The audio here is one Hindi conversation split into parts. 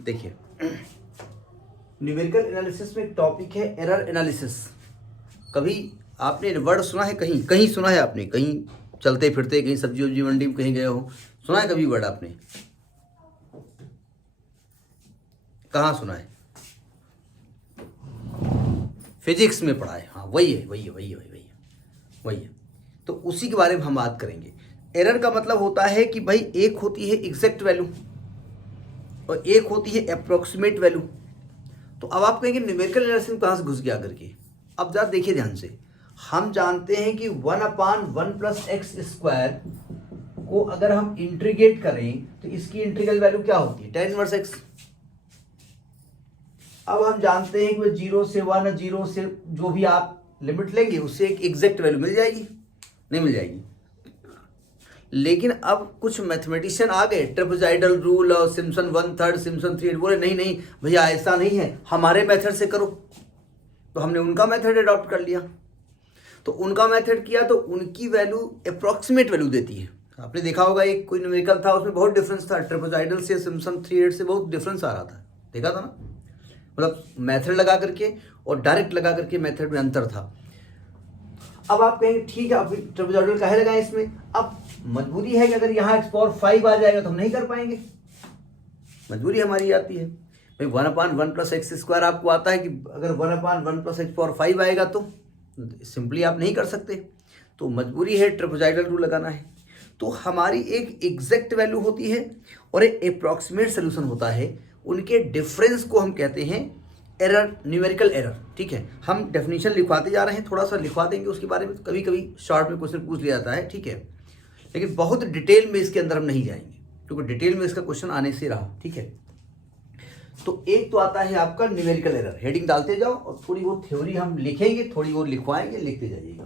देखिए, न्यूमेरिकल एनालिसिस में एक टॉपिक है एरर एनालिसिस। कभी आपने वर्ड सुना है? कहीं कहीं सुना है आपने? कहीं चलते फिरते, कहीं सब्जी वब्जी मंडी में कहीं गए हो, सुना है कभी वर्ड आपने? कहाँ सुना है? फिजिक्स में पढ़ा है। हाँ, वही है। तो उसी के बारे में हम बात करेंगे। एरर का मतलब होता है कि भाई एक होती है एग्जैक्ट वैल्यू और एक होती है अप्रोक्सीमेट वैल्यू। तो अब आप कहेंगे न्यूमेरिकल एनालिसिस कहाँ से घुस गया करके। अब जरा देखिए ध्यान से, हम जानते हैं कि 1/1 + x² को अगर हम इंटीग्रेट करें तो इसकी इंटीग्रल वैल्यू क्या होती है? tan 1x। अब हम जानते हैं कि 0 से 1, 0 से जो भी आप लिमिट लेंगे उससे एक एग्जैक्ट वैल्यू मिल जाएगी, नहीं मिल जाएगी। लेकिन अब कुछ मैथमेटिशियन आ गए, ट्रेपेजॉइडल रूल और सिम्पसन 1/3, सिम्पसन 3, बोले नहीं भैया ऐसा नहीं है, हमारे मेथड से करो। तो हमने उनका मेथड अडॉप्ट कर लिया। तो उनका मेथड किया तो उनकी वैल्यू अप्रॉक्सीमेट वैल्यू देती है। आपने देखा होगा एक कोई न्यूमेरिकल था, उसमें बहुत डिफरेंस था, ट्रेपेजॉइडल से सिम्पसन 3/8 से बहुत डिफरेंस आ रहा था, देखा था ना। मतलब मेथड लगा करके और डायरेक्ट लगा करके मेथड में अंतर था। अब आप कहेंगे ठीक है, अब ट्रेपेजॉइडल काहे लगाएं इसमें? अब मजबूरी है कि अगर यहाँ x⁴ आ जाएगा तो हम नहीं कर पाएंगे, मजबूरी हमारी आती है। भाई 1/1 + x² आपको आता है कि अगर 1/1 + x⁴ आएगा तो सिंपली आप नहीं कर सकते, तो मजबूरी है ट्रेपेजॉइडल रूल लगाना है। तो हमारी एक एग्जैक्ट वैल्यू होती है और एक अप्रॉक्सीमेट सोल्यूशन होता है। उनके डिफरेंस को हम कहते हैं एरर, न्यूमेरिकल एरर। ठीक है, हम डेफिनेशन लिखवाते जा रहे हैं, थोड़ा सा लिखवा देंगे उसके बारे में। कभी कभी शॉर्ट में क्वेश्चन पूछ लिया जाता है, ठीक है, लेकिन बहुत डिटेल में इसके अंदर हम नहीं जाएंगे क्योंकि डिटेल में इसका क्वेश्चन आने से रहा। ठीक है, तो एक तो आता है आपका न्यूमेरिकल एरर। हेडिंग डालते जाओ और थोड़ी बहुत थ्योरी हम लिखेंगे, थोड़ी बहुत लिखवाएंगे, लिखते जाइएगा।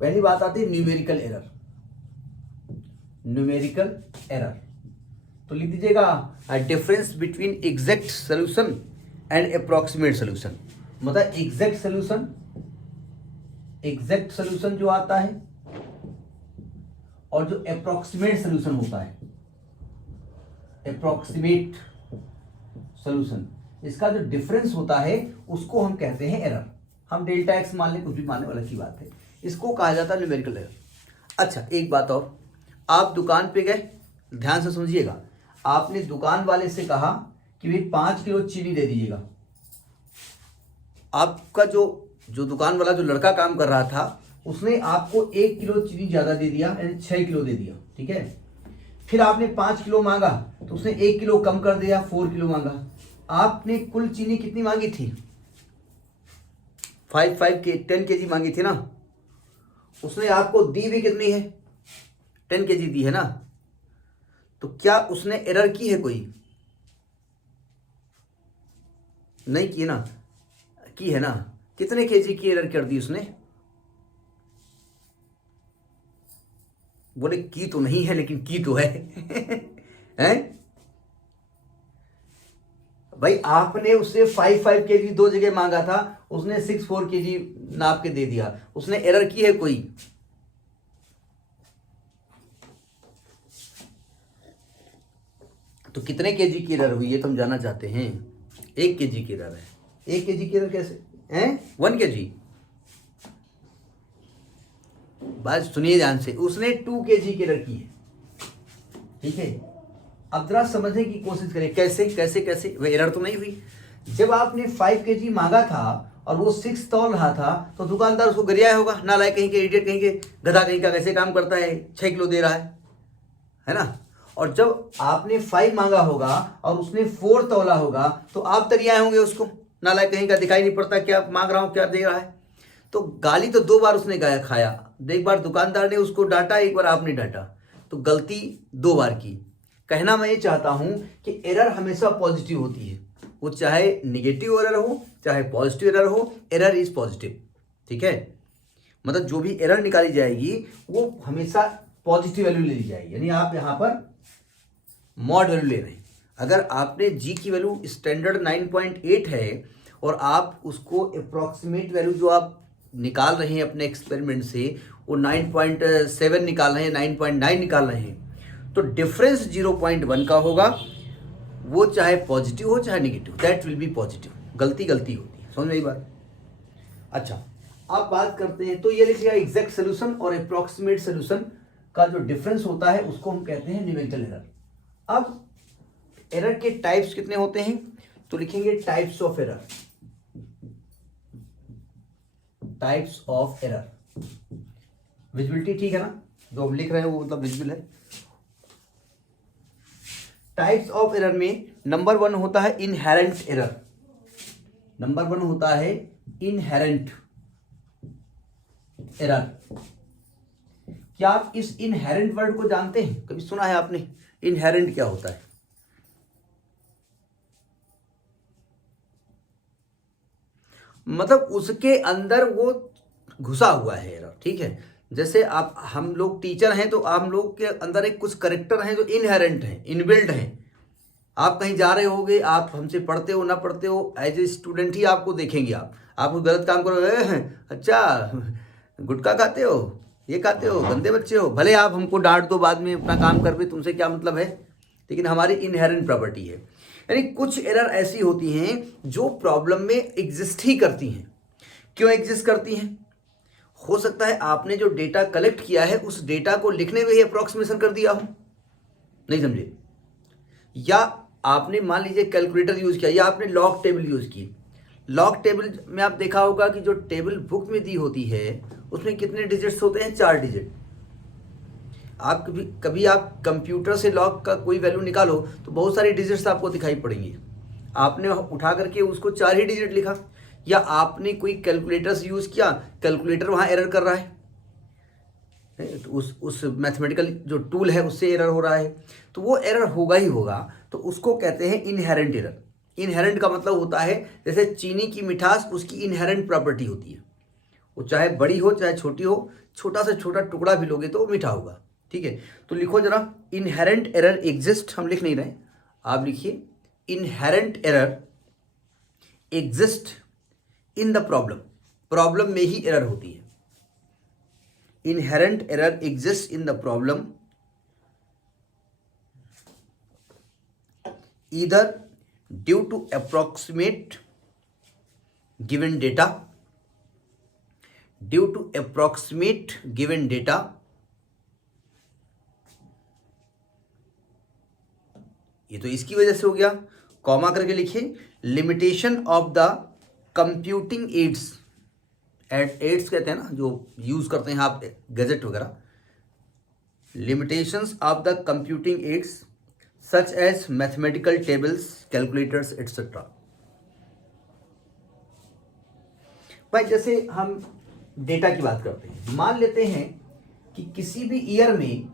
पहली बात आती है न्यूमेरिकल एरर। न्यूमेरिकल एरर तो लिख दीजिएगा difference between exact solution and approximate solution. मतलब एग्जैक्ट सोल्यूशन जो आता है और जो अप्रॉक्सीमेट सोल्यूशन होता है, अप्रॉक्सीमेट सोल्यूशन, इसका जो डिफरेंस होता है उसको हम कहते हैं एरर। हम डेल्टा x मान लें, कुछ भी मानने वाला की बात है, इसको कहा जाता है न्यूमेरिकल एरर। अच्छा, एक बात और, आप दुकान पे गए, ध्यान से सुनिएगा, आपने दुकान वाले से कहा कि भाई 5 किलो चीनी दे दीजिएगा। आपका जो दुकान वाला जो लड़का काम कर रहा था उसने आपको 1 किलो चीनी ज्यादा दे दिया, यानी 6 किलो दे दिया। ठीक है, फिर आपने 5 किलो मांगा तो उसने 1 किलो कम कर दिया, 4 किलो मांगा। आपने कुल चीनी कितनी मांगी थी? 10 kg मांगी थी ना। उसने आपको दी भी कितनी है? 10 kg दी है ना। तो क्या उसने एरर की है कोई? नहीं की ना, की है ना। कितने केजी की एरर कर दी उसने? बोले की तो नहीं है लेकिन की तो है हैं? भाई आपने उससे 5 kg दो जगह मांगा था, उसने 6-4 kg नाप के दे दिया, उसने एरर की है कोई? तो कितने केजी की एरर हुई है तो हम जानना चाहते हैं। 1 kg की एरर है। 1 kg की एरर कैसे हैं? 1 kg। बात सुनिए ध्यान से, उसने 2 kg की एरर की है। ठीक है, अब जरा समझने की कोशिश करें कैसे कैसे कैसे। वह एरर तो नहीं हुई। जब आपने 5 kg मांगा था और वो 6 तौल रहा था तो दुकानदार उसको गरियाया होगा, नालायक कहीं के, इडियट कहीं के, गधा कहीं का, कैसे काम करता है, 6 किलो दे रहा है ना। और जब आपने 5 मांगा होगा और उसने 4 तौला होगा तो आप तरियाए होंगे उसको, नालायक कहीं का, दिखाई नहीं पड़ता क्या मांग रहा हूं, क्या दे रहा है। तो गाली तो 2 बार उसने खाया। एक बार दुकानदार ने उसको डांटा, एक बार आपने डांटा, तो गलती 2 बार की। कहना मैं ये चाहता हूं कि एरर हमेशा पॉजिटिव होती है, वो चाहे निगेटिव एरर हो चाहे पॉजिटिव एरर हो, एरर इज पॉजिटिव। ठीक है, मतलब जो भी एरर निकाली जाएगी वो हमेशा पॉजिटिव वैल्यू ले ली जाएगी। यानी आप यहां पर मॉड वैल्यू ले रहे हैं। अगर आपने जी की वैल्यू स्टैंडर्ड 9.8 है और आप उसको अप्रॉक्सीमेट वैल्यू जो आप निकाल रहे हैं अपने एक्सपेरिमेंट से वो 9.7 निकाल रहे हैं, 9.9 निकाल रहे हैं, तो डिफरेंस 0.1 का होगा। वो चाहे पॉजिटिव हो चाहे negative, that will be positive. गलती गलती होती है, समझ में आई बात। अच्छा, आप बात करते हैं तो ये लिखिएगा एग्जैक्ट सोल्यूशन और अप्रॉक्सीमेट सोल्यूशन का जो डिफरेंस होता है उसको हम कहते हैं न्यूमेरिकल एरर। अब एरर के टाइप्स कितने होते हैं, तो लिखेंगे types of error. Types of error, visibility ठीक है ना, जो हम लिख रहे हैं वो मतलब विजिबल है। टाइप्स ऑफ एरर में नंबर 1 होता है इनहेरेंट एरर। नंबर 1 होता है इनहेरेंट एरर। क्या आप इस इनहेरेंट वर्ड को जानते हैं, कभी सुना है आपने? इनहेरेंट क्या होता है? मतलब उसके अंदर वो घुसा हुआ है एरर, ठीक है। जैसे आप, हम लोग टीचर हैं तो हम लोग के अंदर एक कुछ करेक्टर हैं जो इनहेरेंट हैं, इनबिल्ड हैं। आप कहीं जा रहे होगे, आप हमसे पढ़ते हो ना पढ़ते हो, एज ए स्टूडेंट ही आपको देखेंगे। आप कुछ गलत काम करो, अच्छा गुटखा खाते हो, ये खाते हो, गंदे बच्चे हो, भले आप हमको डांट दो बाद में, अपना काम कर भी, तुमसे क्या मतलब है, लेकिन हमारी इनहेरेंट प्रॉपर्टी है। यानी कुछ एरर ऐसी होती हैं जो प्रॉब्लम में एग्जिस्ट ही करती हैं। क्यों एग्जिस्ट करती हैं? हो सकता है आपने जो डेटा कलेक्ट किया है उस डेटा को लिखने में ही अप्रॉक्सीमेशन कर दिया हो, नहीं समझे, या आपने मान लीजिए कैलकुलेटर यूज किया, या आपने लॉग टेबल यूज की। लॉग टेबल में आप देखा होगा कि जो टेबल बुक में दी होती है उसमें कितने डिजिट्स होते हैं? 4 डिजिट। आप कभी आप कंप्यूटर से लॉग का कोई वैल्यू निकालो तो बहुत सारी डिजिट्स आपको दिखाई पड़ेंगी। आपने उठा करके उसको 4 ही डिजिट लिखा, या आपने कोई कैलकुलेटर से यूज किया, कैलकुलेटर वहां एरर कर रहा है, तो उस मैथमेटिकल जो टूल है उससे एरर हो रहा है, तो वो एरर होगा ही होगा। तो उसको कहते हैं इनहेरेंट एरर। इनहेरेंट का मतलब होता है जैसे चीनी की मिठास, उसकी इनहेरेंट प्रॉपर्टी होती है, वो चाहे बड़ी हो चाहे छोटी हो, छोटा से छोटा टुकड़ा भी लोगे तो वो मीठा होगा, ठीक है। तो लिखो जरा, इनहेरेंट एरर एग्जिस्ट, हम लिख नहीं रहे, आप लिखिए inherent error exist in the problem. Problem में ही एरर होती है। Inherent error exist in the problem either due to approximate given data, due to approximate given data, ये तो इसकी वजह से हो गया, कॉमा करके लिखिए limitation of the computing aids. Aids कहते हैं ना जो यूज करते हैं आप गैजेट वगैरह, limitations of the computing aids such as mathematical tables, calculators, etc. भाई जैसे हम डेटा की बात करते हैं, मान लेते हैं कि किसी भी ईयर में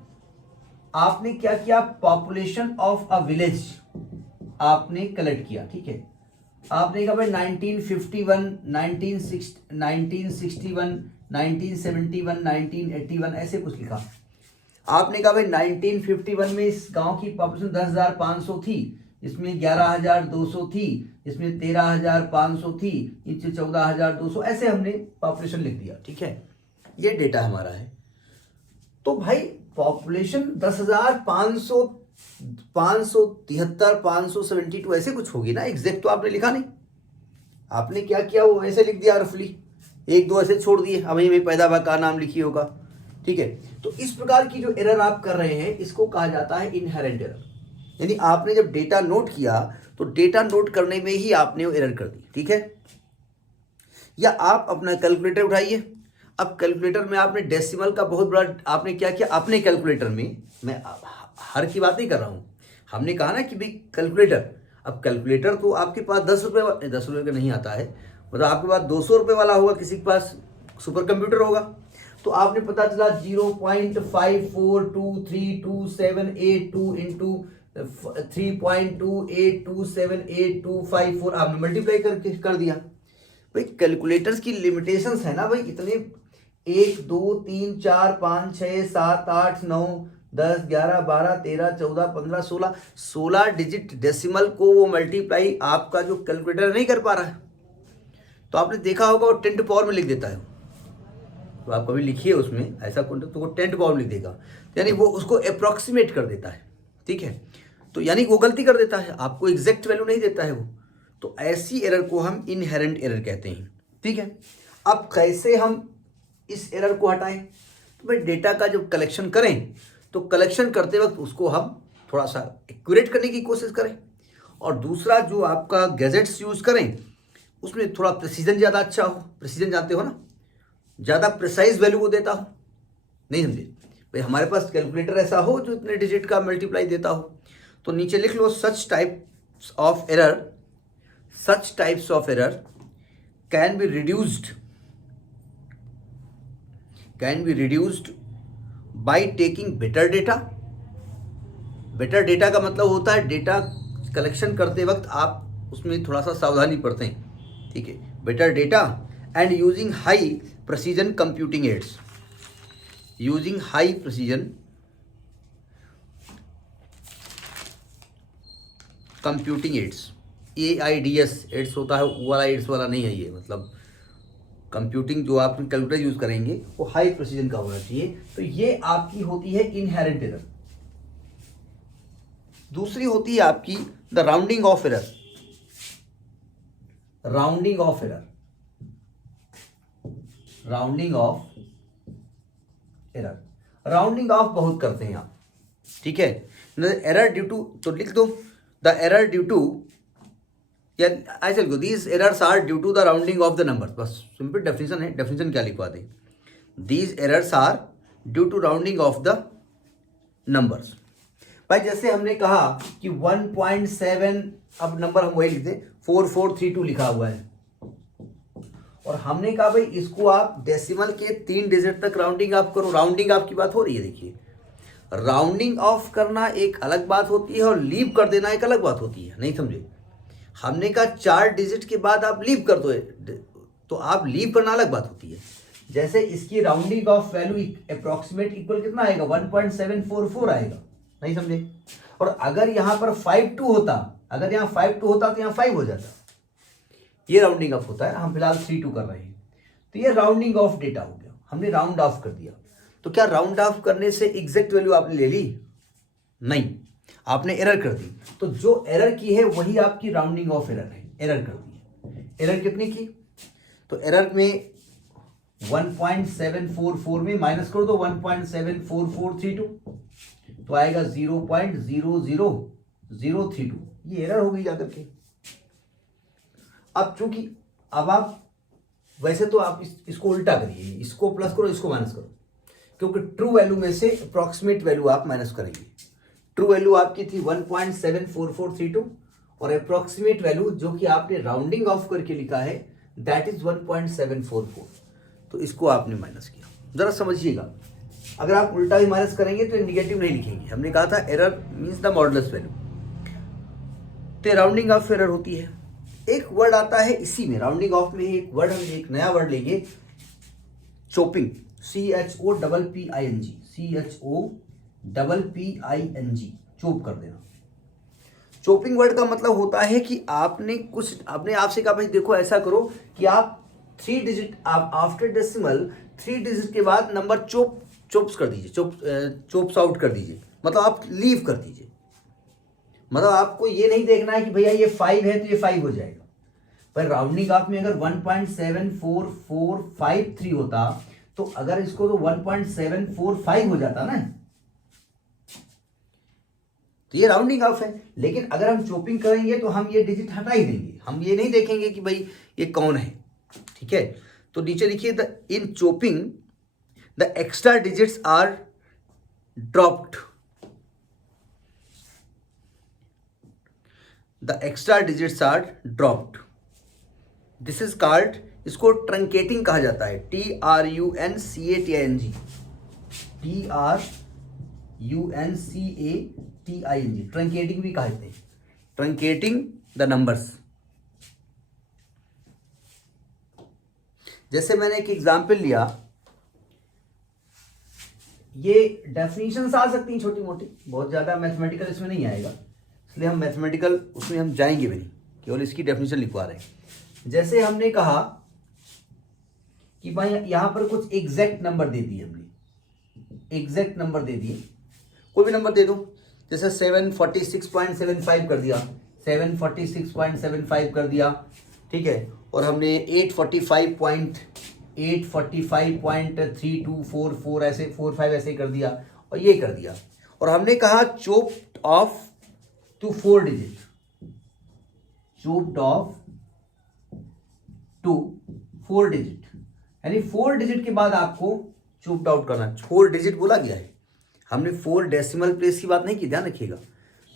आपने क्या किया, पॉपुलेशन ऑफ अ विलेज आपने कलेक्ट किया, ठीक है। आपने कहा भाई 1951, 1961, 1971, 1981 ऐसे कुछ लिखा। आपने कहा भाई 1951 में इस गांव की पॉपुलेशन 10,500 थी, इसमें 11,200 थी, इसमें 13,500 थी, इसमें 14,200, ऐसे हमने पॉपुलेशन लिख दिया, ठीक है। ये डेटा हमारा है। तो भाई पॉपुलेशन 10,500, 573, 572 ऐसे कुछ होगी ना, एग्जैक्ट तो आपने लिखा नहीं। आपने क्या किया, वो ऐसे लिख दिया रफली, 1-2 ऐसे छोड़ दिए, अब यही पैदावार का नाम लिखिए होगा, ठीक है। तो इस प्रकार की जो एरर आप कर रहे हैं इसको कहा जाता है इनहेरेंट एरर। यानी आपने जब डेटा नोट किया तो डेटा नोट करने में ही आपने वो एरर कर दी, ठीक है। या आप अपना कैलकुलेटर उठाइए, अब कैलकुलेटर में आपने डेसिमल का बहुत बड़ा आपने क्या किया, अपने कैलकुलेटर में, मैं हर की बात नहीं कर रहा हूं, हमने कहा ना कि भाई कैलकुलेटर, अब कैलकुलेटर तो आपके पास 10 रुपये का नहीं आता है, मतलब आपके पास 200 रुपये वाला होगा, किसी के पास सुपर कंप्यूटर होगा। तो आपने पता चला 0.54232782 इंटू 3.28278254 आपने मल्टीप्लाई करके कर दिया। भाई कैलकुलेटर्स की लिमिटेशंस है ना भाई, इतने 1 2 3 4 5 6 7 8 9 10 11 12 13 14 15 16 डिजिट डेसिमल को वो मल्टीप्लाई आपका जो कैलकुलेटर नहीं कर पा रहा है। तो आपने देखा होगा वो 10 पावर में लिख देता है, तो आप कभी लिखिए उसमें ऐसा तो वो 10 पावर लिख देगा, यानी वो उसको अप्रॉक्सीमेट कर देता है, ठीक है। तो यानी वो गलती कर देता है, आपको एग्जैक्ट वैल्यू नहीं देता है वो। तो ऐसी एरर को हम इनहेरेंट एरर कहते हैं। ठीक है, अब कैसे हम इस एरर को हटाएं? तो भाई डेटा का जब कलेक्शन करें तो कलेक्शन करते वक्त उसको हम थोड़ा सा एक्यूरेट करने की कोशिश करें, और दूसरा जो आपका गैजेट्स यूज़ करें उसमें थोड़ा प्रिसीजन ज़्यादा अच्छा हो। प्रिसीजन जानते हो ना, ज़्यादा प्रिसाइज वैल्यू को देता हो। नहीं समझे भाई, हमारे पास कैलकुलेटर ऐसा हो जो इतने डिजिट का मल्टीप्लाई देता हो। तो नीचे लिख लो, such types of error can be reduced by taking better data. Better data का मतलब होता है डेटा कलेक्शन करते वक्त आप उसमें थोड़ा सा सावधानी बरतें। ठीक है, better data and using high precision computing aids. Using high precision computing aids, AIDS aids होता है, वो वाला एड्स वाला नहीं है ये। मतलब कंप्यूटिंग जो आप कैलकुलेटर यूज करेंगे वो हाई प्रिसीजन का होना चाहिए। तो ये आपकी होती है इनहेरेंट एरर। दूसरी होती है आपकी the rounding of error. Rounding off error rounding off बहुत करते हैं आप। ठीक है, एरर ड्यू टू, तो लिख दो द एरर ड्यू टू, या ऐसे लिखो these errors are due to the rounding off the number. बस सिंपल डेफिनेशन है, डेफिनेशन क्या लिखवा दें, these errors are due to rounding off the numbers. भाई जैसे हमने कहा कि 1.7, अब नंबर हम वही लिखते 4432 लिखा हुआ है, और हमने कहा भाई इसको आप डेसिमल के 3 डिजिट तक राउंडिंग ऑफ करो। राउंडिंग ऑफ की बात हो रही है। देखिए, राउंडिंग ऑफ करना एक अलग बात होती है और लीव कर देना एक अलग बात होती है। नहीं समझे, हमने कहा 4 डिजिट के बाद आप लीव कर दो, तो आप लीव करना अलग बात होती है। जैसे इसकी rounding off value approximate equal कितना आएगा, 1.744 आएगा। नहीं समझे, और अगर यहां पर 52 होता, अगर यहां 52 होता तो यहां 5 हो जाता। ये राउंडिंग ऑफ होता है, हम फिलहाल 32 कर रहे हैं। तो ये राउंडिंग ऑफ डेटा हो गया, हमने राउंड ऑफ कर दिया। तो क्या राउंड ऑफ करने से एग्जैक्ट वैल्यू आपने ले ली? नहीं, आपने एरर कर दी। तो जो एरर की है वही आपकी राउंडिंग ऑफ एरर है। एरर कर दी, एरर कितनी की? तो एरर में 1.744 में माइनस कर दो 1.74432, तो आएगा 0.00032। ये एरर हो गई जाकर के। अब चूंकि अब आप वैसे तो आप इसको उल्टा करिए, इसको प्लस करो, इसको माइनस करो, क्योंकि ट्रू वैल्यू में से अप्रॉक्सीमेट वैल्यू आप माइनस करेंगे। ट्रू वैल्यू आपकी थी 1.74432, और अप्रॉक्सीमेट वैल्यू जो कि आपने राउंडिंग ऑफ करके लिखा है दैट इज 1.744। तो इसको आपने माइनस किया। जरा समझिएगा, अगर आप उल्टा ही माइनस करेंगे तो निगेटिव नहीं लिखेंगे। हमने कहा था error means the modulus value, तो राउंडिंग ऑफ एरर होती है। एक वर्ड आता है इसी में, राउंडिंग ऑफ में एक वर्ड, हम एक नया वर्ड लेंगे, चोपिंग, CHOPPING, चोप कर देना। चोपिंग वर्ड का मतलब होता है कि आपने आपसे कहा भाई देखो ऐसा करो कि आप 3 डिजिट, आप आफ्टर डेसिमल 3 डिजिट के बाद नंबर चोप्स कर दीजिए, चोप्स आउट कर दीजिए, मतलब आप लीव कर दीजिए। मतलब आपको ये नहीं देखना है कि भैया ये 5 है तो ये 5 हो जाएगा। पर राउंडिंग ऑफ में अगर 1.74453 होता, तो अगर इसको तो 1.745 हो जाता ना, तो ये राउंडिंग ऑफ है। लेकिन अगर हम चोपिंग करेंगे तो हम ये डिजिट हटा ही देंगे, हम ये नहीं देखेंगे कि भाई ये कौन है। ठीक है, तो नीचे लिखिए in chopping the extra digits are dropped, the extra digits are dropped, this is called, इसको ट्रंकेटिंग कहा जाता है, TRUNCATING, TRUNCATING, ट्रंकेटिंग भी कहते हैं, ट्रंकेटिंग द नंबर्स। जैसे मैंने एक एग्जाम्पल लिया, ये डेफिनेशंस आ सकती हैं छोटी मोटी, बहुत ज़्यादा मैथमेटिकल इसमें नहीं आएगा, इसलिए हम मैथमेटिकल उसमें हम जाएंगे भी नहीं, केवल इसकी डेफिनेशन लिखवा रहे हैं। जैसे हमने कहा कि भाई यहां पर कुछ एग्जैक्ट नंबर दे दिए, हमने एग्जैक्ट नंबर दे दिए, कोई भी नंबर दे दो, जैसे 746.75 कर दिया, 746.75 कर दिया, ठीक है, और हमने 845.3244 ऐसे 45 ऐसे कर दिया और ये कर दिया, और हमने कहा chopped off to 4 digit, chopped off to 4 digit, यानी 4 डिजिट के बाद आपको चोप्ड आउट करना। 4 डिजिट बोला गया है, हमने 4 डेसिमल प्लेस की बात नहीं की, ध्यान रखिएगा।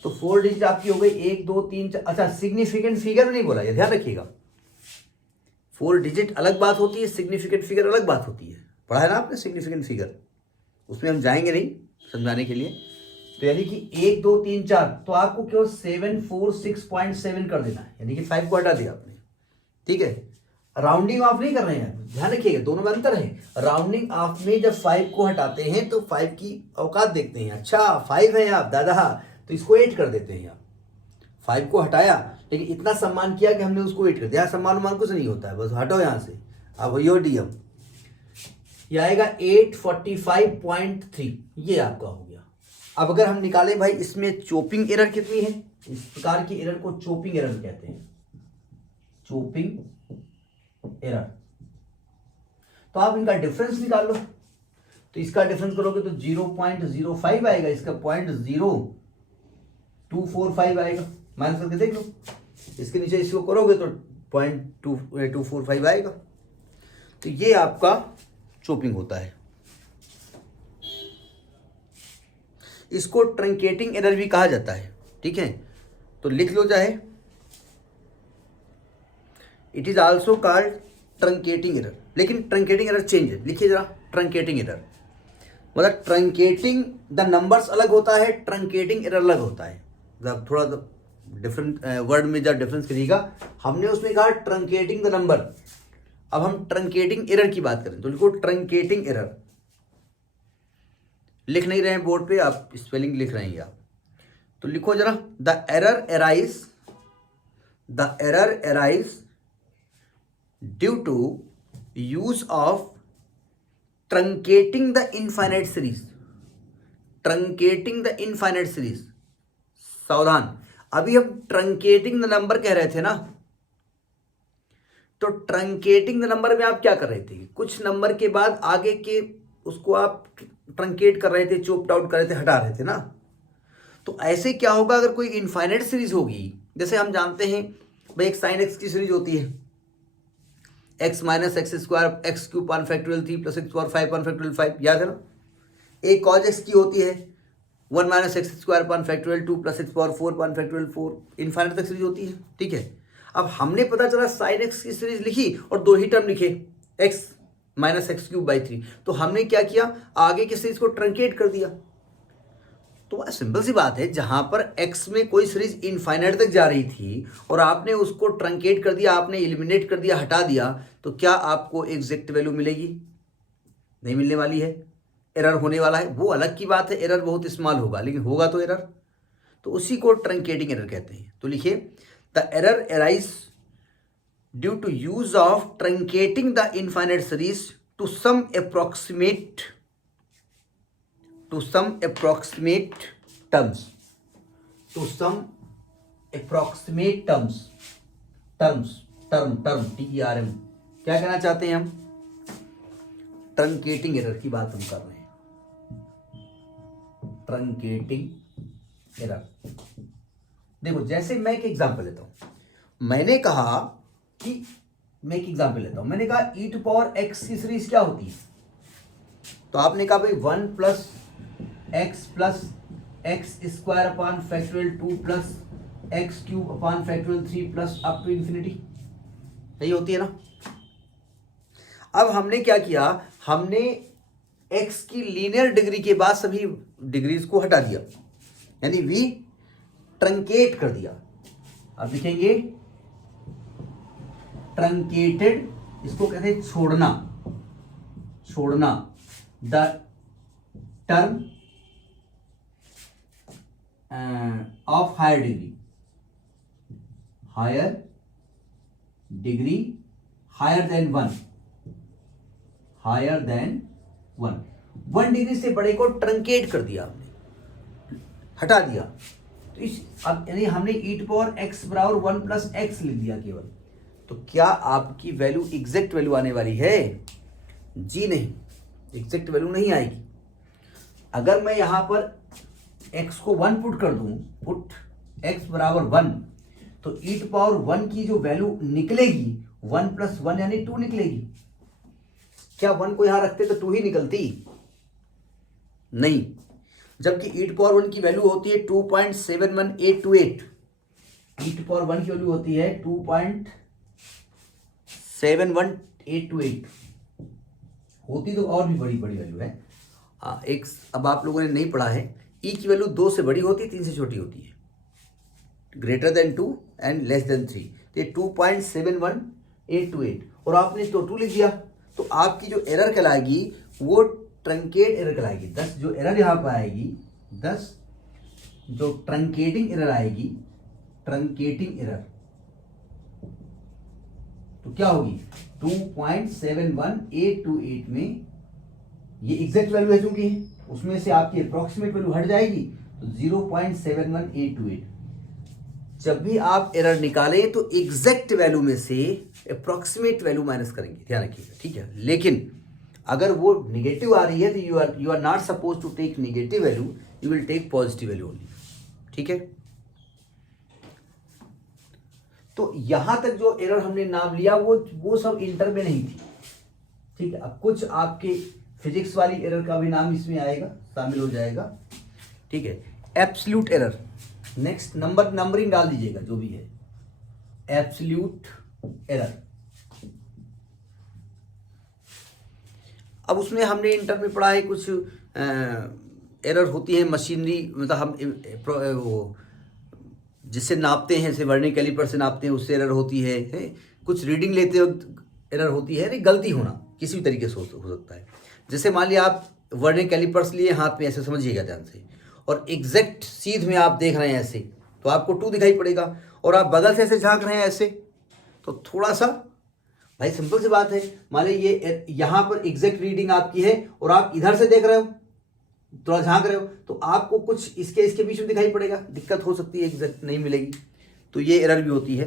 तो 4 डिजिट आपकी हो गई 1 2 3 4, अच्छा सिग्निफिकेंट फिगर नहीं बोला, ये ध्यान रखिएगा। 4 डिजिट अलग बात होती है, सिग्निफिकेंट फिगर अलग बात होती है, पढ़ा है ना आपने सिग्निफिकेंट फिगर, उसमें हम जाएंगे नहीं समझाने के लिए। तो यानी कि 1 2 3 4, तो आपको केवल 746.7 कर देना है, यानी कि 5 को हटा दिया आपने, ठीक है। राउंडिंग ऑफ नहीं कर रहे हैं, ध्यान रखिएगा, दोनों में अंतर है। राउंडिंग ऑफ में जब 5 को हटाते हैं तो 5 की औकात देखते हैं, अच्छा 5 है आप दादा, तो इसको 8 कर देते हैं आप। 5 को हटाया, लेकिन इतना सम्मान किया कि हमने उसको 8 कर दिया। सम्मान उमान कुछ नहीं होता है, बस हटो यहाँ से। अब यो डीएम ये आएगा 845.3, ये आपका हो गया। अब अगर हम निकालें भाई इसमें चोपिंग एरर कितनी है, इस प्रकार की एरर को चोपिंग एरर कहते हैं, चोपिंग एरर। तो आप इनका डिफरेंस निकाल लो, तो इसका डिफरेंस करोगे तो 0.05 आएगा, इसका 0.0245 आएगा, माइनस करके देख लो, इसके नीचे इसको करोगे तो 0.245 आएगा। तो ये आपका चोपिंग होता है, इसको ट्रंकेटिंग एरर भी कहा जाता है, ठीक है। तो लिख लो चाहे, it is also called truncating error, लेकिन ट्रंकेटिंग एरर चेंज है, लिखिए जरा ट्रंकेटिंग एरर, मतलब ट्रंकेटिंग द नंबर्स अलग होता है, ट्रंकेटिंग एरर अलग होता है। जब थोड़ा डिफरेंट वर्ड में जब डिफरेंस करिएगा, हमने उसमें कहा ट्रंकेटिंग द नंबर, अब हम ट्रंकेटिंग एरर की बात करें तो लिखो ट्रंकेटिंग एरर। लिख नहीं रहे हैं बोर्ड पे, आप स्पेलिंग लिख रहे हैं आप, तो लिखो जरा, the error arise due to use of truncating the infinite series, truncating the infinite series. सावधान, अभी हम ट्रंकेटिंग द नंबर कह रहे थे ना, तो ट्रंकेटिंग द नंबर में आप क्या कर रहे थे, कुछ नंबर के बाद आगे के उसको आप ट्रंकेट कर रहे थे, चोप्ड आउट कर रहे थे, हटा रहे थे ना। तो ऐसे क्या होगा अगर कोई इनफाइनाइट सीरीज होगी, जैसे हम जानते हैं भाई एक साइन एक्स की सीरीज होती है, x minus x square x cube पान फैक्टोरियल 3 प्लस एक्स पावर 5 पान फैक्टोरियल 5, याद है ना। एक कॉज एक्स की होती है 1 माइनस एक्स स्क्वायर पान फैक्टोरियल 2 प्लस एक्स पावर 4 पान फैक्टोरियल 4, इनफाइनाइट तक सीरीज होती है, ठीक है। अब हमने पता चला साइन एक्स की सीरीज लिखी और 2 ही टर्म लिखे, x minus x cube by 3, तो हमने क्या किया, आगे की सीरीज को ट्रंकेट कर दिया। तो सिंपल सी बात है, जहां पर x में कोई सीरीज इनफाइनाइट तक जा रही थी और आपने उसको ट्रंकेट कर दिया, आपने एलिमिनेट कर दिया, हटा दिया, तो क्या आपको एग्जैक्ट वैल्यू मिलेगी, नहीं मिलने वाली है, एरर होने वाला है। वो अलग की बात है, एरर बहुत स्मॉल होगा, लेकिन होगा तो एरर, तो उसी को ट्रंकेटिंग एरर कहते हैं। तो लिखिए, the error arise due to use of truncating the infinite series to sum approximate terms, TERM, क्या कहना चाहते हैं हम, ट्रंकेटिंग एरर की बात हम कर रहे हैं, ट्रंकेटिंग एरर। देखो जैसे मैं एक एग्जांपल लेता हूं, मैंने कहा कि मैंने कहा e टू पावर x की सीरीज क्या होती है, तो आपने कहा भाई 1 plus x square upon factorial 2 plus x cube upon factorial 3 plus up to infinity, यही होती है ना। अब हमने क्या किया, हमने x की लीनियर डिग्री के बाद सभी डिग्रीज को हटा दिया, यानी v ट्रंकेट कर दिया। अब लिखेंगे ट्रंकेटेड, इसको कहते हैं छोड़ना, the term of higher than 1 degree से बड़े को ट्रंकेट कर दिया हमने, हटा दिया, तो इस अब यानी हमने e टू पावर x बराबर 1 प्लस एक्स लिख दिया केवल, तो क्या आपकी वैल्यू एग्जैक्ट वैल्यू आने वाली है? जी नहीं, एग्जैक्ट वैल्यू नहीं आएगी। अगर मैं यहाँ पर x को 1 पुट कर दूं, पुट x बराबर 1, तो e टू पावर 1 की जो वैल्यू निकलेगी 1 प्लस 1 यानी 2 निकलेगी। क्या 1 को यहां रखते तो 2 ही निकलती? नहीं, जबकि e टू पावर 1 की वैल्यू होती है 2.71828, e टू पावर 1 की वैल्यू होती है 2.71828, होती तो और भी बड़ी बड़ी वैल्यू है। एक अब आप लोगों ने नहीं पढ़ा है, e की वैल्यू 2 से बड़ी होती है, 3 से छोटी होती है, greater than 2 and less than 3, तो ये 2.71828 और आपने तो 2 लिख दिया, तो आपकी जो एरर कहलाएगी वो ट्रंकेट एरर कहलाएगी। 10 जो एरर यहाँ पर आएगी, 10 जो ट्रंकेटिंग एरर आएगी, ट्रंकेटिंग एरर, तो क्या होगी 2.71828 में ये एग्जैक्ट वैल्यू है चूंकि उसमें से आपकी अप्रोक्सीमेट वैल्यू हट जाएगी, तो 0.71828। जब भी आप एरर निकालें तो एग्जैक्ट वैल्यू में से अप्रोक्सीमेट वैल्यू माइनस करेंगे, ध्यान रखिएगा, ठीक है। लेकिन अगर वो निगेटिव आ रही है तो you are not suppose to take negative value, you will take positive value only, ठीक है। तो यहां तक जो एरर हमने नाम लिया वो सब इंटर में नहीं थी, ठीक है। अब कुछ आपके फिजिक्स वाली एरर का भी नाम इसमें आएगा, शामिल हो जाएगा, ठीक है। एब्सोल्यूट एरर, नेक्स्ट नंबरिंग डाल दीजिएगा जो भी है, एब्सोल्यूट एरर। अब उसमें हमने इंटर में पढ़ा है कुछ एरर होती है मशीनरी, मतलब हम वो जिससे नापते हैं, जैसे वर्नियर कैलिपर से नापते हैं, उससे एरर होती है। कुछ रीडिंग लेते वक्त एरर होती है, गलती होना किसी भी तरीके से हो सकता है। जैसे मान लिया आप वर्नियर कैलिपर्स लिए हाथ में, ऐसे समझिएगा ध्यान से, और एग्जैक्ट सीध में आप देख रहे हैं ऐसे, तो आपको 2 दिखाई पड़ेगा, और आप बगल से ऐसे झांक रहे हैं ऐसे, तो थोड़ा सा, भाई सिंपल सी बात है, मान लीजिए ये यहां पर एग्जैक्ट रीडिंग आपकी है और आप इधर से देख रहे हो, थोड़ा झांक रहे हो, तो आपको कुछ इसके बीच में दिखाई पड़ेगा, दिक्कत हो सकती है, एग्जैक्ट नहीं मिलेगी, तो ये एरर भी होती है।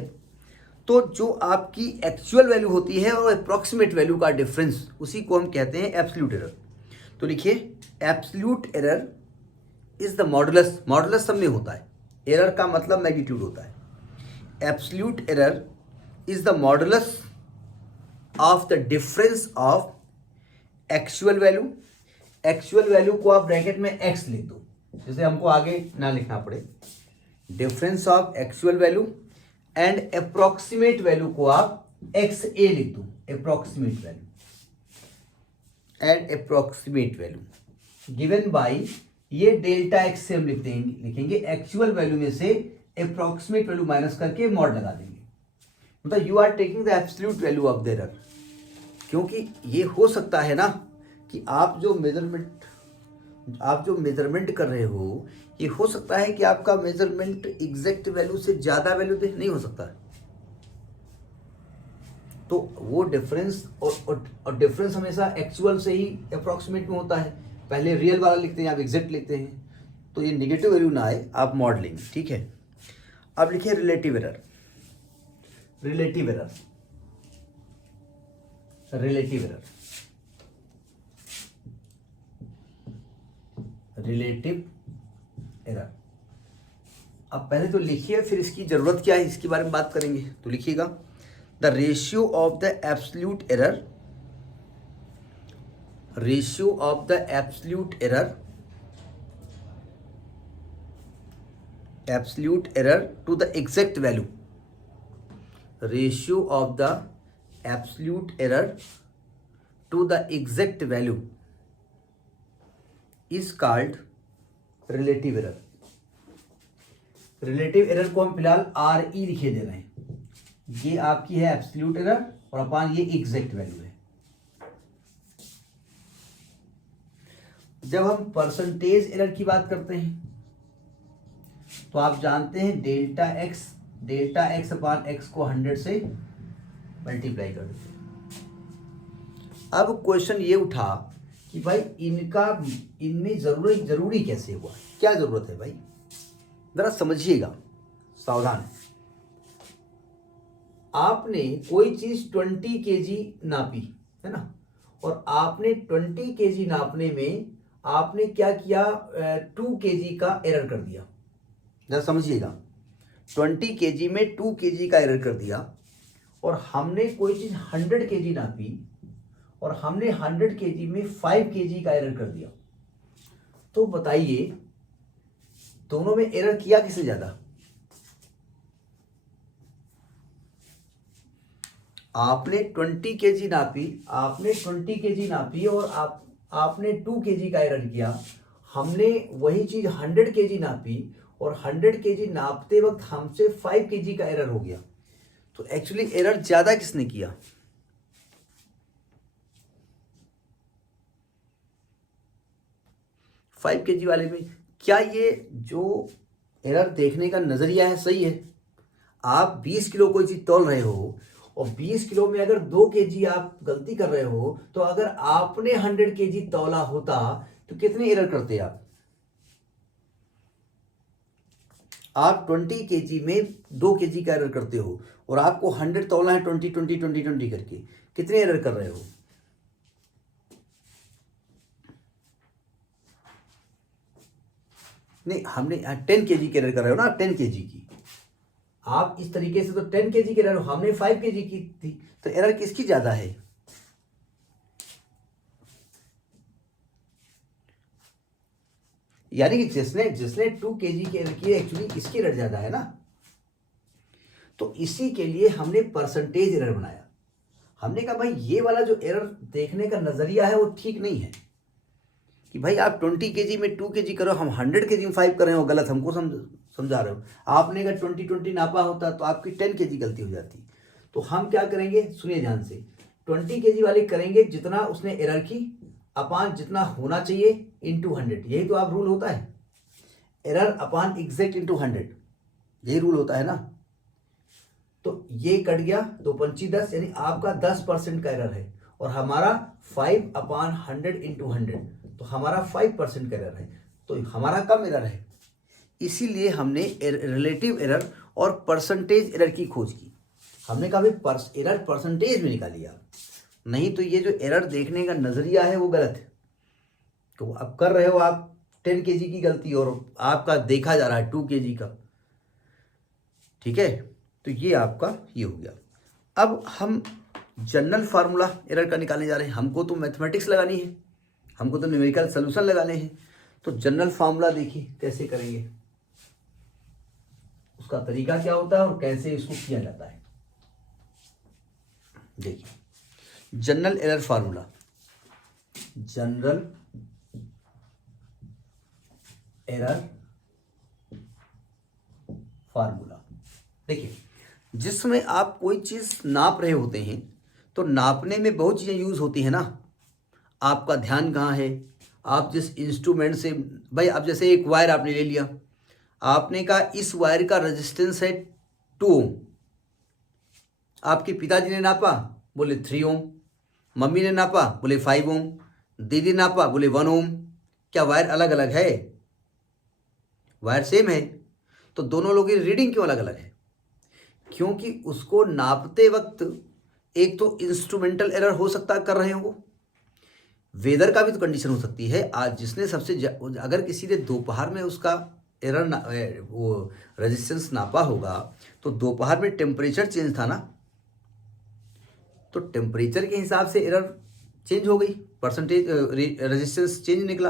तो जो आपकी एक्चुअल वैल्यू होती है और अप्रॉक्सीमेट वैल्यू का डिफरेंस, उसी को हम कहते हैं एब्सोल्यूट एरर। तो लिखिए, absolute error is the modulus, modulus सब में होता है, एरर का मतलब मैग्नीट्यूड होता है। Absolute error is the modulus of the difference of actual value, actual value को आप ब्रैकेट में x लिख दो, जैसे हमको आगे ना लिखना पड़े, difference of actual value and approximate value को आप XA लिख दो, approximate value and approximate value given by, ये डेल्टा x से हम लिखेंगे एक्चुअल वैल्यू में से अप्रोक्सीमेट वैल्यू माइनस करके मॉड लगा देंगे, मतलब you are taking the absolute value of the error. क्योंकि ये हो सकता है ना कि आप जो मेजरमेंट कर रहे हो, ये हो सकता है कि आपका मेजरमेंट एग्जैक्ट वैल्यू से ज़्यादा वैल्यू दे, नहीं हो सकता, तो वो डिफरेंस और डिफरेंस हमेशा एक्चुअल से ही अप्रॉक्सीमेट में होता है, पहले रियल वाला लिखते हैं, आप एग्जैक्ट लिखते हैं, तो ये निगेटिव वैल्यू ना आए, आप मॉड लेंगे, ठीक है। अब लिखिए relative error, relative error, relative error, relative error. अब पहले तो लिखिए, फिर इसकी जरूरत क्या है इसके बारे में बात करेंगे। तो लिखिएगा, the ratio of the absolute error, ratio of the absolute error, absolute error to the exact value, ratio of the absolute error to the exact value is called relative error. Relative error को हम फिलहाल RE लिखे दे रहे हैं, ये आपकी है एब्सोल्यूट एरर और अपान ये एग्जैक्ट वैल्यू है। जब हम परसेंटेज एरर की बात करते हैं तो आप जानते हैं डेल्टा एक्स अपान एक्स को 100 से मल्टीप्लाई कर देते हैं। अब क्वेश्चन ये उठा कि भाई इनमें जरूरी कैसे हुआ, क्या जरूरत है भाई, जरा समझिएगा, सावधान। आपने कोई चीज 20 केजी नापी है ना, और आपने 20 केजी नापने में आपने क्या किया, 2 केजी का एरर कर दिया। जरा समझिएगा, 20 केजी में 2 केजी का एरर कर दिया, और हमने कोई चीज 100 केजी नापी और हमने 100 केजी में 5 केजी का एरर कर दिया। तो बताइए दोनों में एरर किया किसने ज्यादा? आपने 20 केजी नापी और आपने 2 केजी का एरर किया। हमने वही चीज 100 केजी नापी और 100 केजी नापते वक्त हमसे 5 केजी का एरर हो गया। तो एक्चुअली एरर ज्यादा किसने किया? फाइव केजी वाले में। क्या ये जो एरर देखने का नजरिया है सही है? आप 20 किलो कोई चीज तौल रहे हो और 20 किलो में अगर 2 केजी आप गलती कर रहे हो, तो अगर आपने 100 केजी तौला होता तो कितने एरर करते आप 20 केजी में 2 केजी का एरर करते हो और आपको 100 तौलना है 20 20 20 20 करके, कितने एरर कर रहे हो? नहीं, हमने 10 केजी की एरर कर रहे हो ना, 10 केजी की। आप इस तरीके से तो 10 केजी की एरर, हमने 5 केजी की थी, तो एरर किसकी ज्यादा है? यानी कि जिसने 2 केजी की एरर की, एक्चुअली इसकी एरर ज्यादा है ना। तो इसी के लिए हमने परसेंटेज एरर बनाया। हमने कहा भाई ये वाला जो एरर देखने का नजरिया है वो ठीक नहीं है कि भाई आप 20 केजी में 2 केजी करो, हम 100 केजी में 5 कर रहे हो, गलत हमको समझा रहे हो। आपने अगर 20 नापा होता तो आपकी 10 केजी गलती हो जाती। तो हम क्या करेंगे, सुनिए ध्यान से, 20 केजी वाले करेंगे जितना उसने एरर की अपान जितना होना चाहिए इंटू 100। यही तो आप रूल होता है, एरर अपान एग्जैक्ट इंटू 100, यही रूल होता है ना। तो ये कट गया, 2 पंची 10, यानी आपका 10% का एरर है और हमारा 5/100 इंटू 100, तो हमारा 5% का एरर है, तो हमारा कम एरर है। इसीलिए हमने रिलेटिव एरर और परसेंटेज एरर की खोज की। हमने कहा भाई एरर परसेंटेज में निकालिए आप, नहीं तो ये जो एरर देखने का नजरिया है वो गलत है। तो अब कर रहे हो आप 10 केजी की गलती और आपका देखा जा रहा है 2 केजी का, ठीक है। तो ये आपका ये हो गया। अब हम जनरल फार्मूला एरर का निकालने जा रहे हैं। हमको तो मैथमेटिक्स लगानी है, हमको तो न्यूमेरिकल सॉल्यूशन लगाने हैं। तो जनरल फार्मूला देखिए कैसे करेंगे, उसका तरीका क्या होता है और कैसे इसको किया जाता है। देखिए general error formula, general error formula. देखिए जिसमें आप कोई चीज नाप रहे होते हैं तो नापने में बहुत चीजें यूज होती है ना। आपका ध्यान कहाँ है, आप जिस इंस्ट्रूमेंट से, भाई अब जैसे एक वायर आपने ले लिया, आपने कहा इस वायर का रेजिस्टेंस है 2 ओम। आपके पिताजी ने नापा, बोले 3 ओम। मम्मी ने नापा, बोले 5 ओम। दीदी नापा, बोले 1 ओम। क्या वायर अलग अलग है? वायर सेम है, तो दोनों लोगों की रीडिंग क्यों अलग अलग है? क्योंकि उसको नापते वक्त एक तो इंस्ट्रूमेंटल एरर हो सकता कर रहे हो, वेदर का भी तो कंडीशन हो सकती है। आज जिसने अगर किसी ने दोपहर में उसका एरर वो रेजिस्टेंस नापा होगा तो दोपहर में टेम्परेचर चेंज था ना, तो टेम्परेचर के हिसाब से एरर चेंज हो गई, परसेंटेज रेजिस्टेंस चेंज निकला।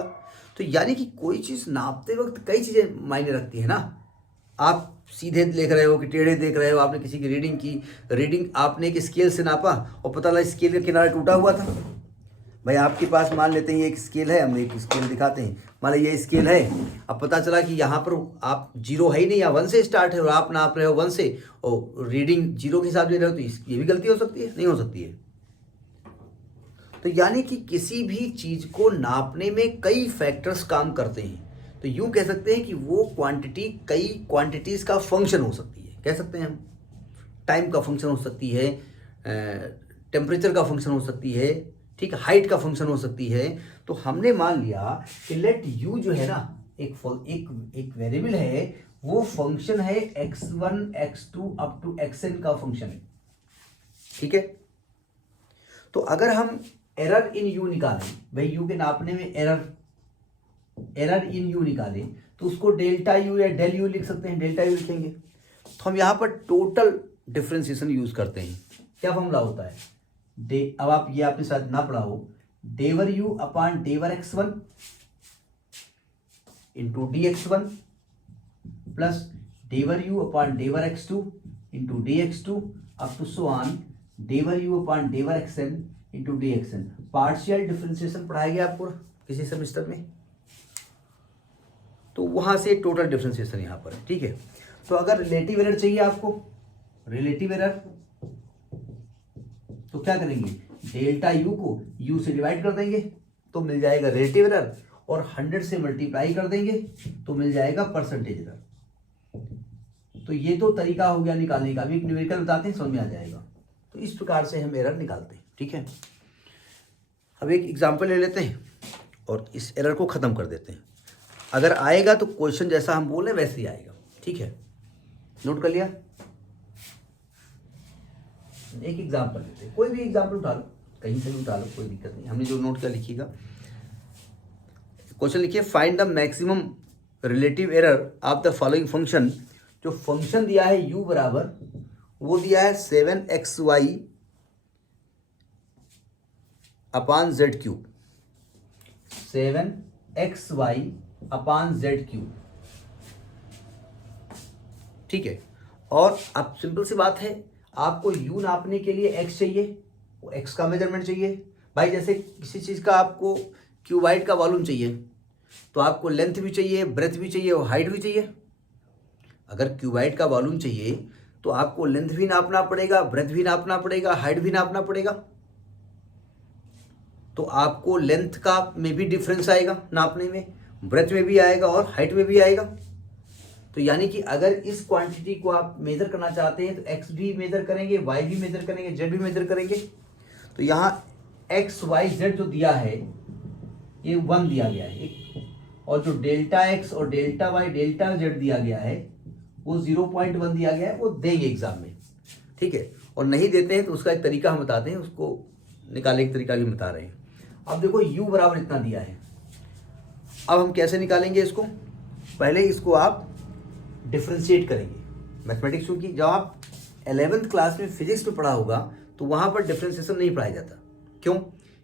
तो यानी कि कोई चीज़ नापते वक्त कई चीज़ें मायने रखती है ना। आप सीधे देख रहे हो कि टेढ़े देख रहे हो, आपने किसी की रीडिंग की, रीडिंग आपने एक स्केल से नापा और पता लगा स्केल का किनारा टूटा हुआ था। भाई आपके पास मान लेते हैं ये एक स्केल है, हम एक स्केल दिखाते हैं, मान लीजिए ये स्केल है। अब पता चला कि यहाँ पर आप 0 है ही नहीं, या 1 से स्टार्ट है और आप नाप रहे हो 1 से और रीडिंग 0 के हिसाब से ले रहे हो, तो ये भी गलती हो सकती है, नहीं हो सकती है। तो यानी कि किसी भी चीज को नापने में कई फैक्टर्स काम करते हैं। तो यूं कह सकते हैं कि वो क्वांटिटी कई क्वांटिटीज का फंक्शन हो सकती है, कह सकते हैं हम। टाइम का फंक्शन हो सकती है, टेम्परेचर का फंक्शन हो सकती है, ठीक है, हाइट का फंक्शन हो सकती है। तो हमने मान लिया कि लेट यू जो है ना एक वेरिएबल है, वो फंक्शन है x1 x2 up to xn का फंक्शन है, ठीक है। तो अगर हम एरर इन यू निकालें, भाई यू के नापने में एरर इन यू निकालें, तो उसको डेल्टा यू या डेल यू लिख सकते हैं, डेल्टा यू लिखेंगे। तो हम यहाँ पर टोटल डिफरेंशिएशन यूज करते हैं। क्या फॉर्मूला होता है, अब आप ये आपने शायद ना पढ़ा हो, डेवर यू अपॉन डेवर x1 into d x plus डेवर यू अपॉन डेवर x2 इंटू डी एक्स2 अप टू सो ऑन डेवर यू अपॉन डेवर xn into d x n. Partial differentiation पढ़ाया गया आपको किसी सेमेस्टर में, तो वहां से टोटल डिफरेंशिएशन यहाँ पर है, ठीक है। तो अगर रिलेटिव एरर चाहिए आपको, रिलेटिव एरर, तो क्या करेंगे, डेल्टा यू को यू से डिवाइड कर देंगे तो मिल जाएगा रिलेटिव एरर, और 100 से मल्टीप्लाई कर देंगे तो मिल जाएगा परसेंटेज एरर। तो ये तो तरीका हो गया निकालने का, अभी एक न्यूमेरिकल बताते हैं, समझ में आ जाएगा। तो इस प्रकार से हम एरर निकालते हैं, ठीक है। अब एक एग्जांपल ले लेते हैं और इस एरर को ख़त्म कर देते हैं। अगर आएगा तो क्वेश्चन जैसा हम बोले वैसे ही आएगा, ठीक है। नोट कर लिया। एक एग्जांपल लेते हैं, कोई भी एग्जांपल उठा लो, कहीं से भी उठा लो, कोई दिक्कत नहीं। हमने जो नोट किया लिखिएगा, क्वेश्चन लिखिए find the maximum relative error of the following function. जो फंक्शन दिया है u बराबर, वो दिया है 7xy upon Z cube, 7xy upon Z cube, ठीक है। और अब सिंपल सी बात है, आपको u नापने के लिए x चाहिए, वो x का मेजरमेंट चाहिए। भाई जैसे किसी चीज़ का आपको क्यूबाइड का वॉल्यूम चाहिए, तो आपको लेंथ भी चाहिए, ब्रेथ भी चाहिए और हाइट भी चाहिए। अगर क्यूबाइड का वॉल्यूम चाहिए तो आपको लेंथ भी नापना पड़ेगा, ब्रेथ भी नापना पड़ेगा, हाइट भी नापना पड़ेगा। तो आपको लेंथ का में भी डिफरेंस आएगा नापने में, ब्रेथ में भी आएगा और हाइट में भी आएगा। तो यानी कि अगर इस क्वांटिटी को आप मेजर करना चाहते हैं तो x भी मेजर करेंगे, y भी मेजर करेंगे, z भी मेजर करेंगे। तो यहाँ x y z जो दिया है ये 1 दिया गया है, और जो डेल्टा x और डेल्टा y डेल्टा z दिया गया है वो 0.1 दिया गया है, वो देंगे एग्जाम में, ठीक है। और नहीं देते हैं तो उसका एक तरीका हम बताते हैं, उसको निकालने का तरीका भी बता रहे हैं। अब देखो u बराबर इतना दिया है, अब हम कैसे निकालेंगे इसको। पहले इसको आप डिफ्रेंशिएट करेंगे मैथमेटिक्स, क्योंकि जब आप 11th क्लास में फिजिक्स में पढ़ा होगा तो वहाँ पर डिफ्रेंशिएशन नहीं पढ़ाया जाता। क्यों?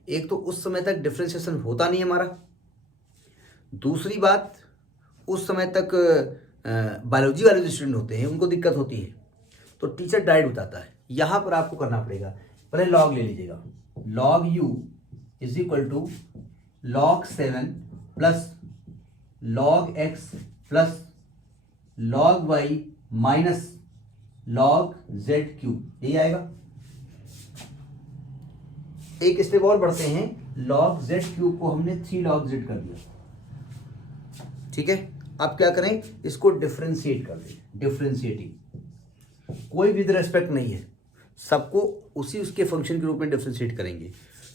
एक तो उस समय तक डिफ्रेंशिएशन होता नहीं हमारा, दूसरी बात उस समय तक बायोलॉजी वाले जो स्टूडेंट होते हैं उनको दिक्कत होती है, तो टीचर डायरेक्ट बताता है। यहाँ पर आपको करना पड़ेगा, पहले लॉग ले लीजिएगा, log u is equal to log 7 plus log x plus log y minus log z cube, यही आएगा। एक स्टेप और बढ़ते हैं, लॉग z क्यूब को हमने 3 लॉग z कर दिया, ठीक है। अब क्या करें, इसको डिफरेंशिएट कर दें, डिफरेंशिएटिंग, कोई विद रेस्पेक्ट नहीं है, सबको उसी उसके फंक्शन के रूप में डिफरेंशिएट करेंगे।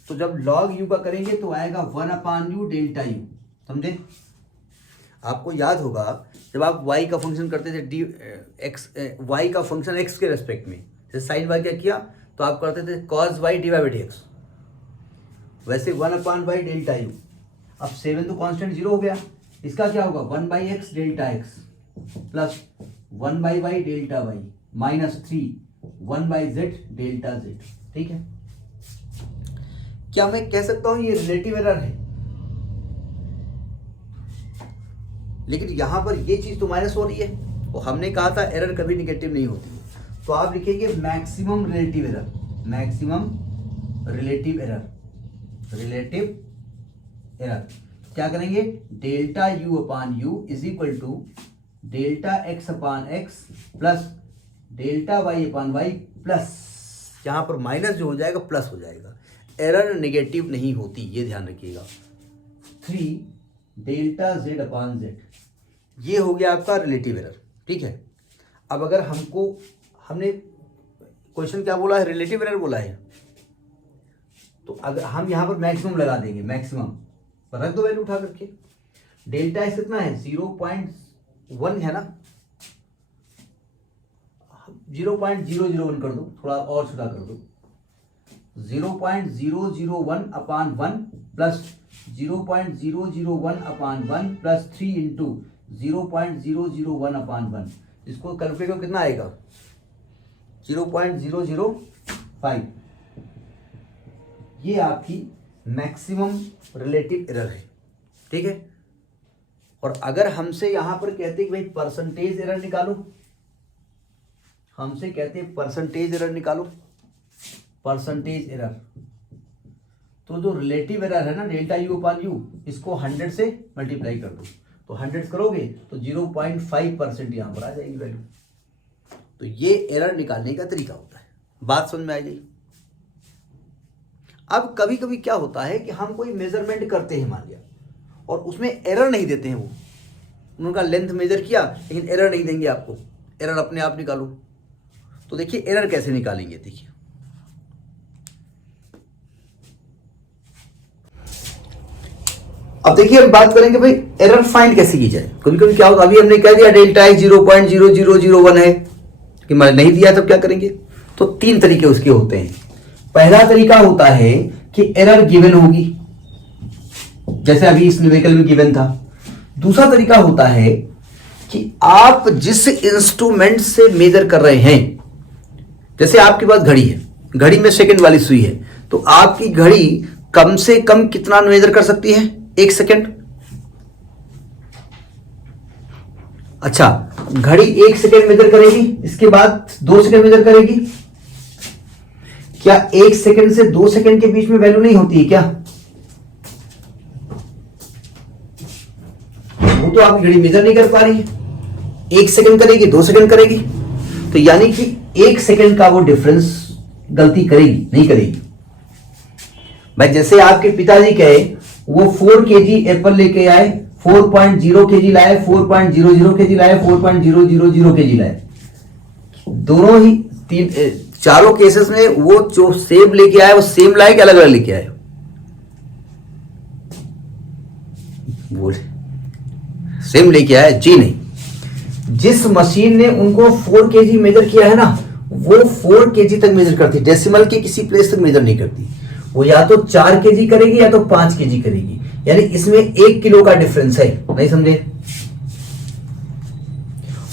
तो जब लॉग यू का करेंगे तो आएगा 1/u डेल्टा यू, समझे। आपको याद होगा जब आप y का फंक्शन करते थे y का फंक्शन x के रेस्पेक्ट में, जैसे साइन y क्या किया तो आप करते थे cos y divide by dx, वैसे 1/y डेल्टा यू। अब 7 तो कांस्टेंट 0 हो गया, इसका क्या होगा 1/x delta x plus 1/y delta y minus 3 1/z delta z, ठीक है। क्या मैं कह सकता हूं ये रिलेटिव एरर है, लेकिन यहां पर ये चीज तो माइनस हो रही है, और हमने कहा था एरर कभी निगेटिव नहीं होती। तो आप लिखेंगे maximum relative error, maximum relative error, relative error क्या करेंगे, delta u upon u is equal to delta x upon x plus delta y upon y plus, यहां पर माइनस जो हो जाएगा प्लस हो जाएगा। एरर नेगेटिव नहीं होती, ये ध्यान रखिएगा। 3 डेल्टा जेड अपान जेड, ये हो गया आपका रिलेटिव एरर, ठीक है। अब अगर हमने क्वेश्चन क्या बोला है, रिलेटिव एरर बोला है, तो अगर हम यहां पर मैक्सिमम लगा देंगे, मैक्सिमम पर रख दो वैल्यू उठा करके। डेल्टा एक्स कितना है 0.1 है ना, 0.001 कर दो, थोड़ा और छोटा कर दो, 0.001 अपान 1 प्लस 0.001 अपान 1 प्लस 3 इंटू 0.001 अपान 1, इसको कैलकुलेट करो कितना आएगा 0.005। ये आपकी मैक्सिमम रिलेटिव एरर है, ठीक है। और अगर हमसे यहां पर कहते कि भाई परसेंटेज एरर निकालो, हमसे कहते हैं परसेंटेज एरर निकालो, परसेंटेज एरर, तो जो रिलेटिव एरर है ना डेल्टा यू अपान यू, इसको 100 से मल्टीप्लाई कर दो, तो 100 करोगे तो 0.5% यहां पर आ जाएगी वैल्यू। तो ये एरर निकालने का तरीका होता है, बात समझ में आ गई। अब कभी कभी क्या होता है कि हम कोई मेजरमेंट करते हैं मान लिया, और उसमें एरर नहीं देते हैं, वो उनका लेंथ मेजर किया लेकिन एरर नहीं देंगे आपको, एरर अपने आप निकालो। तो देखिए एरर कैसे निकालेंगे, देखिए अब देखिए हम बात करेंगे भाई एरर फाइंड कैसे की जाए। कभी कभी क्या होगा, अभी हमने कह दिया डेल्टा एक्स 0.0001 है कि मान नहीं दिया तब क्या करेंगे। तो 3 तरीके उसके होते हैं। पहला तरीका होता है कि एरर गिवन होगी, जैसे अभी इस न्यूमेरिकल में गिवन था। दूसरा तरीका होता है कि आप जिस इंस्ट्रूमेंट से मेजर कर रहे हैं, जैसे आपके पास घड़ी है, घड़ी में सेकंड वाली सुई है, तो आपकी घड़ी कम से कम कितना मेजर कर सकती है, 1 सेकंड। अच्छा, घड़ी 1 सेकंड मेजर करेगी, इसके बाद 2 सेकंड मेजर करेगी। क्या 1 सेकंड से 2 सेकंड के बीच में वैल्यू नहीं होती है क्या? वो तो आपकी घड़ी मेजर नहीं कर पा रही है, 1 सेकंड करेगी, 2 सेकंड करेगी, तो यानी कि 1 सेकंड का वो डिफरेंस गलती करेगी नहीं करेगी। भाई जैसे आपके पिताजी कहे वो 4 kg एप्पल लेके आए, 4.0 kg लाए, 4.00 kg लाए, 4.000 kg लाए, दोनों ही चारों केसेस में वो जो सेम लेके आए वो सेम लाए कि अलग अलग लेके आए? बोले सेम लेके आए जी नहीं। जिस मशीन ने उनको 4 kg मेजर किया है ना, वो 4 kg तक मेजर करती, डेसिमल के किसी प्लेस तक मेजर नहीं करती। वो या तो 4 kg करेगी या तो 5 kg करेगी, यानी इसमें 1 किलो का डिफरेंस है, नहीं समझे।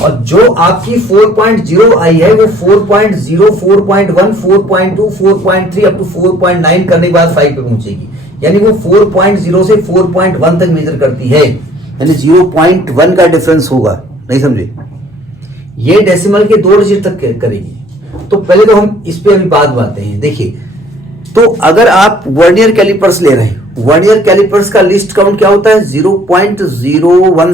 और जो आपकी 4.0 आई है वो 4.0, 4.1, 4.2, 4.3 अप टू 4.9 करने के बाद 5 पे पहुंचेगी, यानी वो 4.0 से 4.1 तक मेजर करती है, यानी 0.1 का डिफरेंस होगा, नहीं समझे। ये डेसिमल के 2 डिजिट तक करेगी। तो पहले तो हम इस पे अभी बात बातें हैं। देखिए, तो अगर आप वर्नियर कैलिपर्स ले रहे हैं, वर्नियर कैलिपर्स का लिस्ट काउंट क्या होता है, 0.01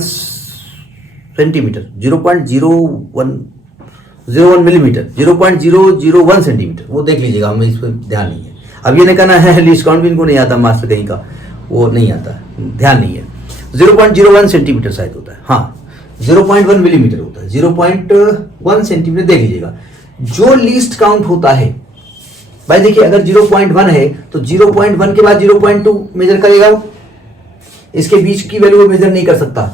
सेंटीमीटर, 0.01 मिलीमीटर, 0.001 सेंटीमीटर, वो देख लीजिएगा, हमें इस पर ध्यान नहीं है। अब ये नहीं कहना है लिस्ट काउंट भी इनको नहीं आता, मास्टर कहीं का वो नहीं आता, ध्यान नहीं है। 0.01 सेंटीमीटर शायद होता है, हाँ 0.1 मिलीमीटर होता है, 0.1 सेंटीमीटर देख लीजिएगा। जो लीस्ट काउंट होता है भाई, देखिए अगर 0.1 है तो 0.1 के बाद 0.2 मेजर करेगा वो, इसके बीच की वैल्यू वो मेजर नहीं कर सकता,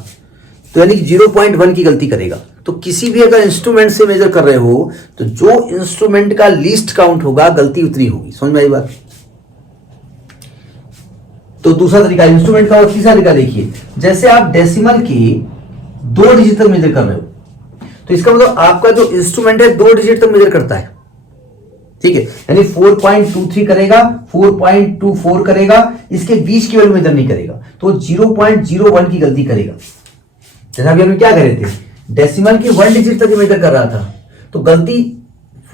तो यानी 0.1 की गलती करेगा। तो किसी भी अगर इंस्ट्रूमेंट से मेजर कर रहे हो तो जो इंस्ट्रूमेंट का लीस्ट काउंट होगा गलती उतनी होगी। समझ में आई बात। तो दूसरा तरीका इंस्ट्रूमेंट का। और तीसरा तरीका देखिए, जैसे आप डेसिमल की 2 डिजिट तक मेजर कर रहे हो, तो इसका मतलब आपका जो इंस्ट्रूमेंट है 2 डिजिट तक मेजर करता है, ठीक है, यानी 4.23 करेगा, 4.24 करेगा, इसके बीच की वैल्यू मेजर नहीं करेगा, तो 0.01 की गलती करेगा। जैसा अभी हम क्या कर रहे थे, डेसिमल के 1 डिजिट तक मेजर कर रहा था, तो गलती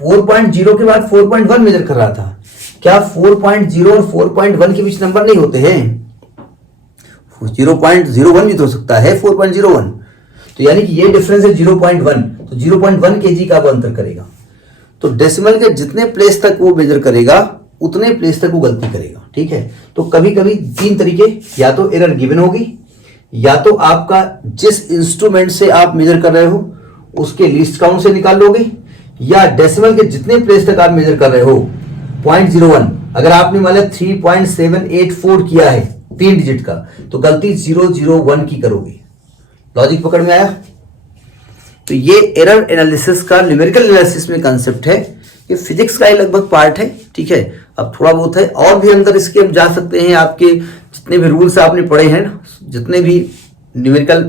4.0 के बाद 4.1 मेजर कर रहा था। क्या 4.0 और 4.1 के बीच नंबर नहीं होते हैं? 0.01 भी तो हो सकता है 4.01, तो यानी कि ये डिफरेंस है 0.1, तो 0.1 kg का वो अंतर करेगा। तो डेसिमल के जितने प्लेस तक वो मेजर करेगा उतने प्लेस तक वो गलती करेगा, ठीक है। तो कभी कभी 3 तरीके, या तो एरर गिवन होगी, या तो आपका जिस इंस्ट्रूमेंट से आप मेजर कर रहे हो उसके लीस्ट काउंट से निकाल लोगे, या डेसिमल के जितने प्लेस तक आप मेजर कर रहे हो 0.01, अगर आपने मान लिया 3.784 किया है 3 डिजिट का, तो गलती 001 की करोगे। लॉजिक पकड़ में आया? तो ये एरर एनालिसिस का न्यूमेरिकल एनालिसिस में कंसेप्ट है, ये फिजिक्स का ही लगभग पार्ट है, ठीक है। अब थोड़ा बहुत है और भी अंदर इसके हम जा सकते हैं, आपके जितने भी रूल्स आपने पढ़े हैं ना, जितने भी न्यूमेरिकल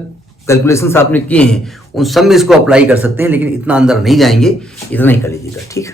कैलकुलेशंस आपने किए हैं उन सब में इसको अप्लाई कर सकते हैं, लेकिन इतना अंदर नहीं जाएंगे, इतना ही कर लीजिएगा, ठीक है।